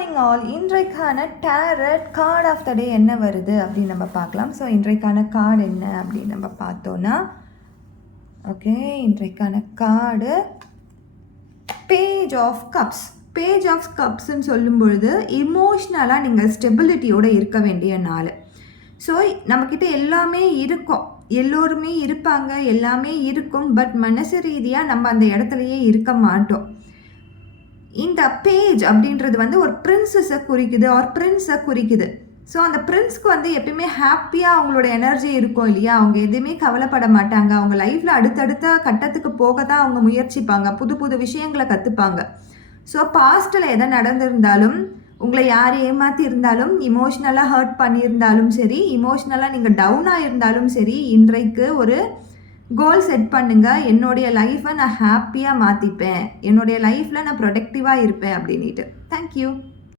Morning all. இன்றைக்கான tarot card of the டே என்ன வருது அப்படின்னு நம்ம பார்க்கலாம். ஸோ இன்றைக்கான கார்டு என்ன அப்படின்னு நம்ம பார்த்தோன்னா, ஓகே, இன்றைக்கான card page of cups. Page of கப்ஸ்ன்னு சொல்லும் பொழுது இமோஷ்னலாக நீங்கள் ஸ்டெபிலிட்டியோடு இருக்க வேண்டிய நாள். ஸோ நம்மக்கிட்ட எல்லாமே இருக்கும், எல்லோருமே இருப்பாங்க, எல்லாமே இருக்கும். பட் மனசு ரீதியாக நம்ம அந்த இடத்துலையே இருக்க மாட்டோம். இந்த பேஜ் அப்படின்றது வந்து ஒரு பிரின்சஸை குறிக்குது, ஒரு பிரின்ஸை குறிக்குது. ஸோ அந்த பிரின்ஸ்க்கு வந்து எப்பயுமே ஹாப்பியாக அவங்களோட எனர்ஜி இருக்கும் இல்லையா? அவங்க எதுவுமே கவலைப்பட மாட்டாங்க. அவங்க லைஃப்பில் அடுத்தடுத்த கட்டத்துக்கு போக தான் அவங்க முயற்சிப்பாங்க, புது புது விஷயங்களை கற்றுப்பாங்க. ஸோ பாஸ்ட்டில் எதை நடந்திருந்தாலும், உங்களை யார் ஏமாற்றி இருந்தாலும், இமோஷ்னலாக ஹர்ட் பண்ணியிருந்தாலும் சரி, இமோஷ்னலாக நீங்கள் டவுனாக இருந்தாலும் சரி, இன்றைக்கு ஒரு கோல் செட் பண்ணுங்கள். என்னுடைய லைஃப்பை நான் ஹாப்பியாக மாற்றிப்பேன், என்னுடைய லைஃப்பில் நான் ப்ரொடக்டிவாக இருப்பேன் அப்படின்ட்டு. தேங்க்யூ.